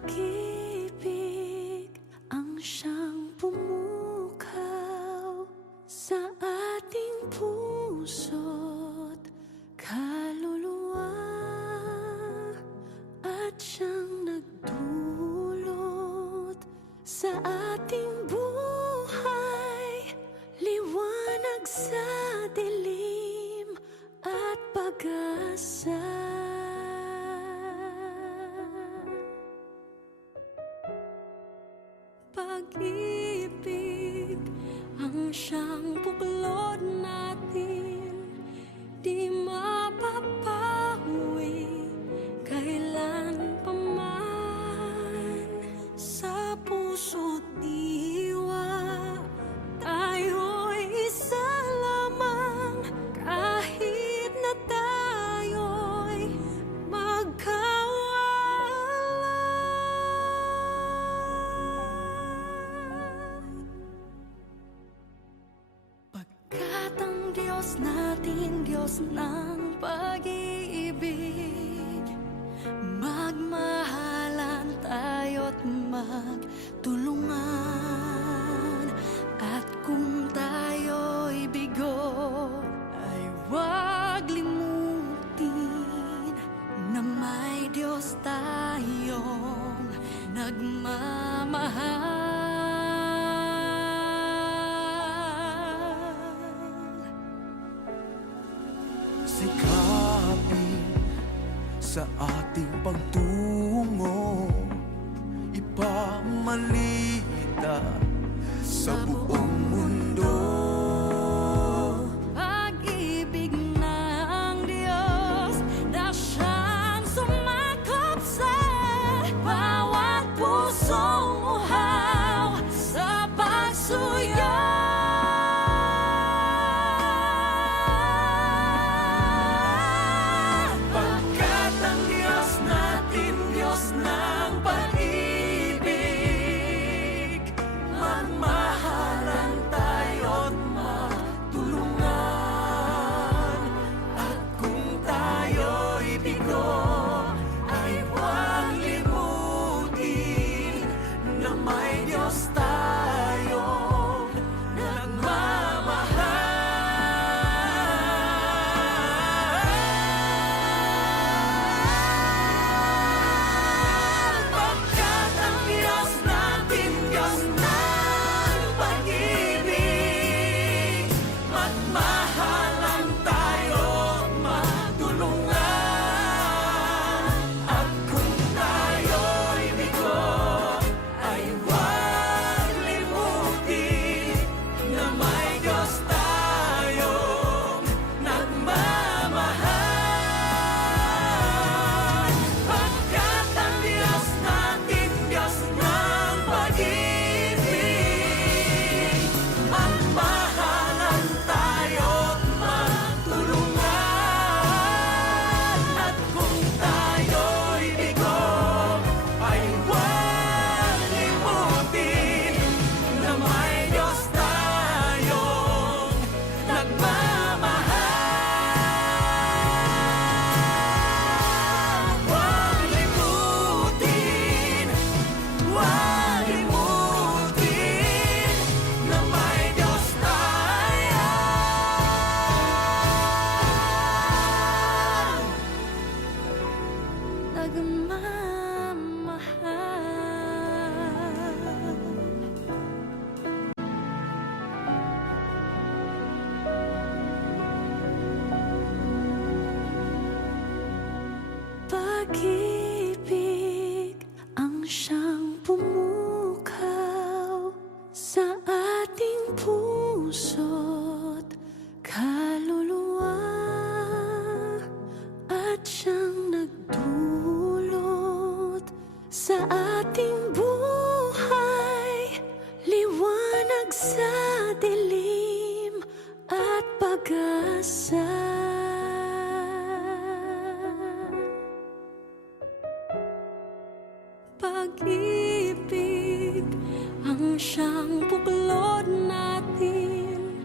Pag-ibig ang siyang pumukaw sa ating puso't kaluluwa, at siyang nagdulot sa ating buhay, liwanag sa dilim at pag-asa. Pag-ibig ang siyang buklod natin, di mapapawi kailan pa man. Sa puso't diwa tayo'y isa lamang, kahit na tayo'y pagkat ang Diyos natin, Diyos ng pag-ibig, magmahalan tayo't magtulungan. At kung tayo'y bigo, ay huwag limutin na may Diyos tayong nagmamahal. Sikapin sa ating pagtungo, ipamalita sa buong mundo. Pag-ibig ng Diyos na siyang sumakop sa bawat pusong uhaw sa pagsuyo. Pag-ibig ang siyang pumukaw sa ating puso't kaluluwa, at siyang nagdulot sa ating buhay, liwanag sa dilim at pag-asa. Pag-ibig ang siyang buklod natin,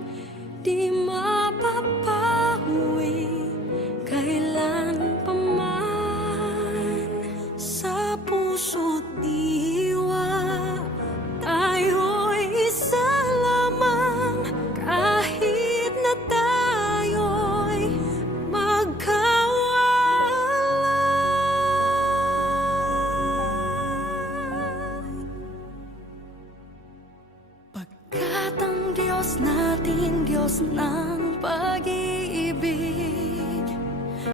di mapapawi kailan pa man. Sa puso puso't diwa, tayo'y isa lamang kahit na tayo'y magkawalay. Pagkat ang Diyos natin, Diyos ng pag-ibig,